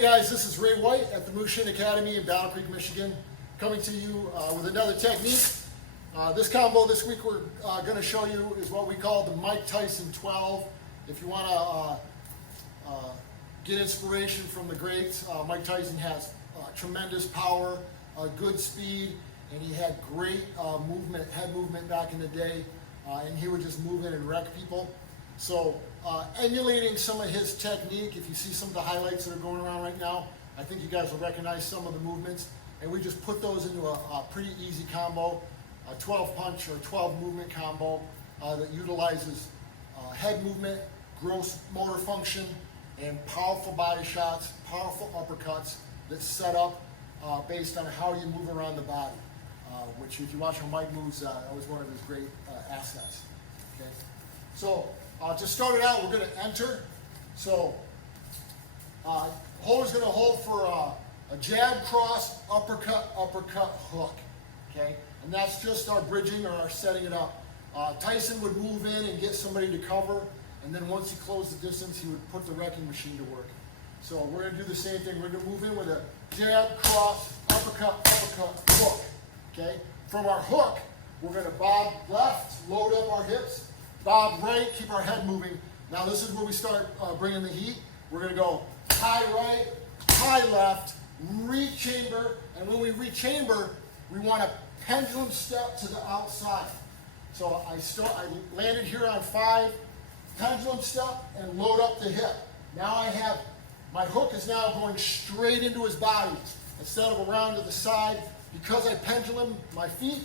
Hey guys, this is Ray White at the Mushin Academy in Battle Creek, Michigan, coming to you with another technique. This combo this week we're going to show you is what we call the Mike Tyson 12. If you want to get inspiration from the greats, Mike Tyson has tremendous power, good speed, and he had great head movement back in the day, and he would just move in and wreck people. So emulating some of his technique, if you see some of the highlights that are going around right now, I think you guys will recognize some of the movements, and we just put those into a pretty easy combo, a 12 punch or 12 movement combo that utilizes head movement, gross motor function, and powerful body shots, powerful uppercuts that set up based on how you move around the body, which if you watch how Mike moves, that was one of his great assets. Okay, so to start it out, we're going to enter. So holder's going to hold for a jab, cross, uppercut, uppercut, hook. Okay, and that's just our bridging or our setting it up. Tyson would move in and get somebody to cover, and then once he closed the distance, he would put the wrecking machine to work. So we're going to do the same thing. We're going to move in with a jab, cross, uppercut, uppercut, hook. Okay, from our hook, we're going to bob left, load up our hips, bob right, keep our head moving. Now this is where we start bringing the heat. We're going to go high right, high left, re-chamber, and when we re-chamber, we want to pendulum step to the outside. So I landed here on 5, pendulum step, and load up the hip. Now I have, my hook is now going straight into his body instead of around to the side. Because I pendulum my feet,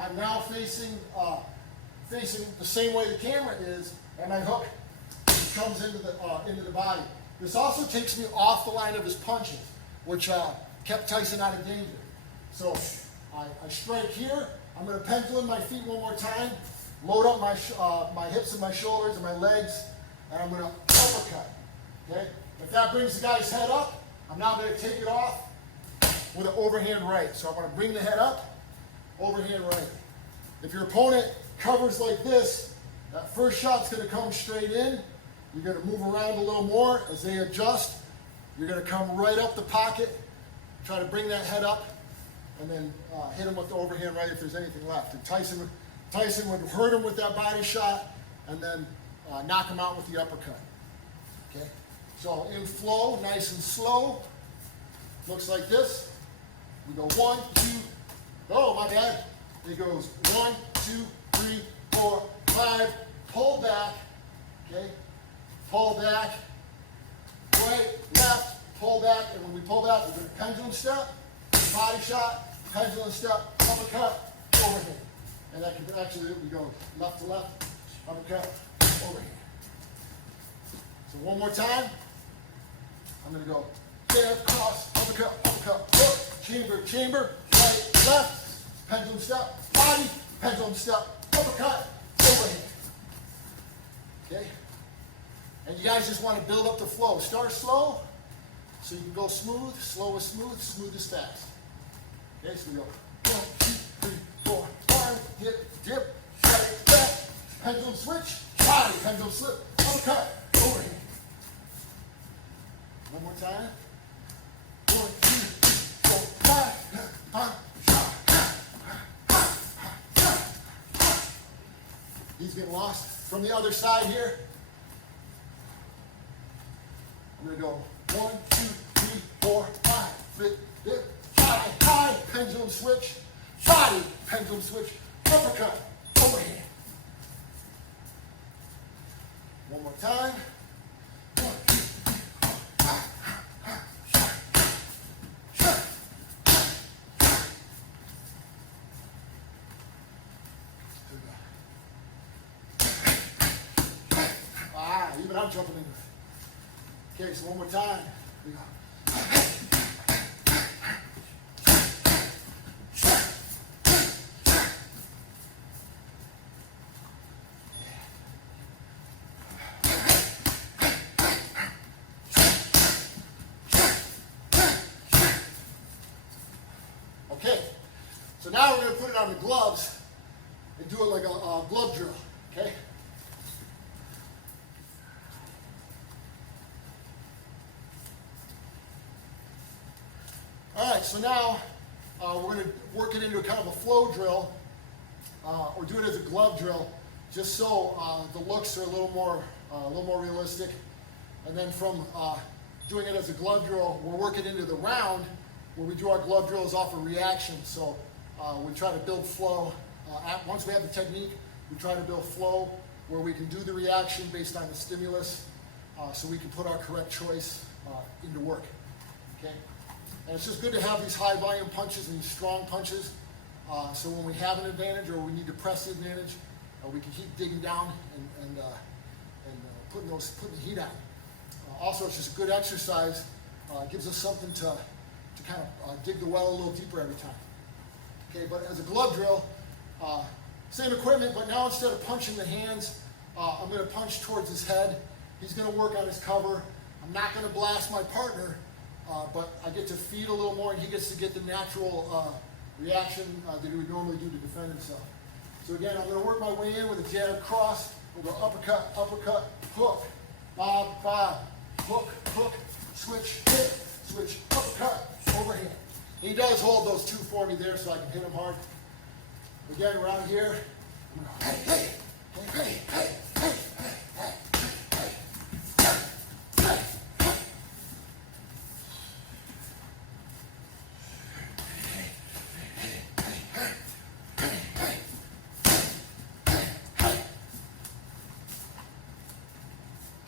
I'm now facing the same way the camera is, and my hook comes into the body. This also takes me off the line of his punches, which kept Tyson out of danger. So I strike here. I'm going to pendulum my feet one more time, load up my hips and my shoulders and my legs, and I'm going to uppercut. Okay? If that brings the guy's head up, I'm now going to take it off with an overhand right. So I'm going to bring the head up, overhand right. If your opponent covers like this, that first shot's going to come straight in. You're going to move around a little more as they adjust. You're going to come right up the pocket, try to bring that head up, and then hit him with the overhand right if there's anything left. And Tyson would hurt him with that body shot and then knock him out with the uppercut. Okay? So in flow, nice and slow, looks like this. We go 1, 2, oh my bad. It goes 1, 2, 3, 4, 5, pull back, okay? Pull back, right, left, pull back, and when we pull back, we're going to pendulum step, body shot, pendulum step, uppercut, overhand. And that can actually, we go left to left, uppercut, overhand. So one more time. I'm going to go jab, cross, uppercut, uppercut, hook, chamber, chamber, right, left, pendulum step, body, pendulum step, uppercut, overhand. Okay? And you guys just want to build up the flow. Start slow, so you can go smooth, slow is smooth, smooth is fast. Okay, so we go 1, 2, 3, 4, 5, hip, dip, right, left, pendulum switch, body, pendulum slip, uppercut, overhand. One more time. 1, 2, 3, 4, 5. He's getting lost. From the other side here, I'm going to go 1, 2, 3, 4, 5. Flip, dip, high, high, pendulum switch, body, pendulum switch, uppercut, overhand. One more time. 1, 2, 3, 4, 5. Even I'm jumping into it. Okay, so one more time. Here we go. Okay, so now we're going to put it on the gloves and do it like a glove drill. Okay. All right, so now we're going to work it into kind of a flow drill, or do it as a glove drill, just so the looks are a little more realistic. And then from doing it as a glove drill, we're working into the round where we do our glove drills off a reaction. So we try to build flow. Once we have the technique, we try to build flow where we can do the reaction based on the stimulus, so we can put our correct choice into work. Okay. And it's just good to have these high volume punches and these strong punches, so when we have an advantage or we need to press the advantage, we can keep digging down and putting the heat on. Also, it's just a good exercise. It gives us something to kind of dig the well a little deeper every time. Okay, but as a glove drill, same equipment, but now instead of punching the hands, I'm going to punch towards his head. He's going to work on his cover. I'm not going to blast my partner, but I get to feed a little more, and he gets to get the natural reaction that he would normally do to defend himself. So again, I'm going to work my way in with a jab cross, with an uppercut, uppercut, hook, bob, bob, hook, hook, switch, hit, switch, uppercut, overhand. He does hold those two for me there so I can hit him hard. Again, around here, I'm going to hey, hey, hey, hey, hey, hey, hey,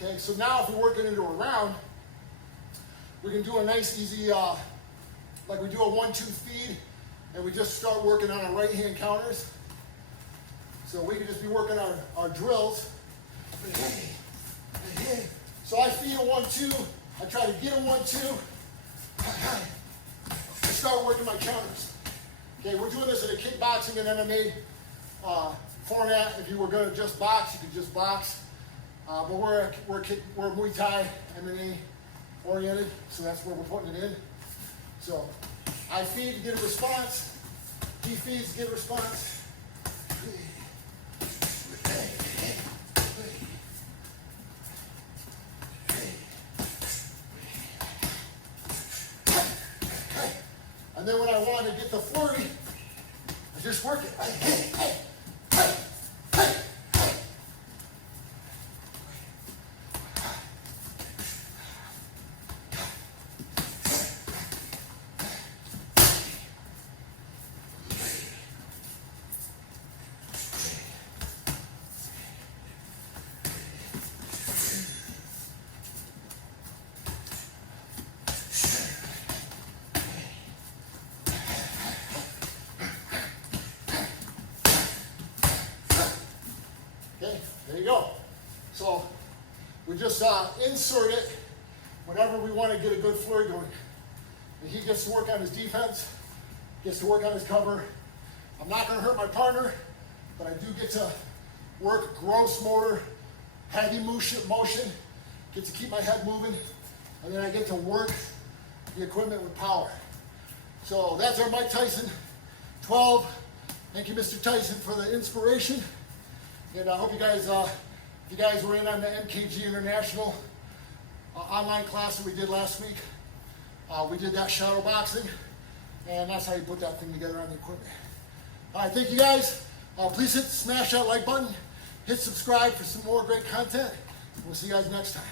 okay, so now if we're working into a round, we can do a nice easy, like we do a 1-2 feed, and we just start working on our right hand counters. So we can just be working our drills. So I feed a 1-2, I try to get a 1-2, I start working my counters. Okay, we're doing this in a kickboxing and MMA format. If you were going to just box, you could just box. But we're Muay Thai, MMA oriented, so that's where we're putting it in. So I feed to get a response, he feeds to get a response. And then when I want to get the flurry, I just work it. Okay, there you go. So we just insert it whenever we want to get a good flurry going. And he gets to work on his defense, gets to work on his cover. I'm not going to hurt my partner, but I do get to work gross motor, heavy motion, get to keep my head moving, and then I get to work the equipment with power. So that's our Mike Tyson 12. Thank you, Mr. Tyson, for the inspiration. And I hope you guys, if you guys were in on the MKG International online class that we did last week, we did that shadow boxing, and that's how you put that thing together on the equipment. All right, thank you guys. Please smash that like button, hit subscribe for some more great content. We'll see you guys next time.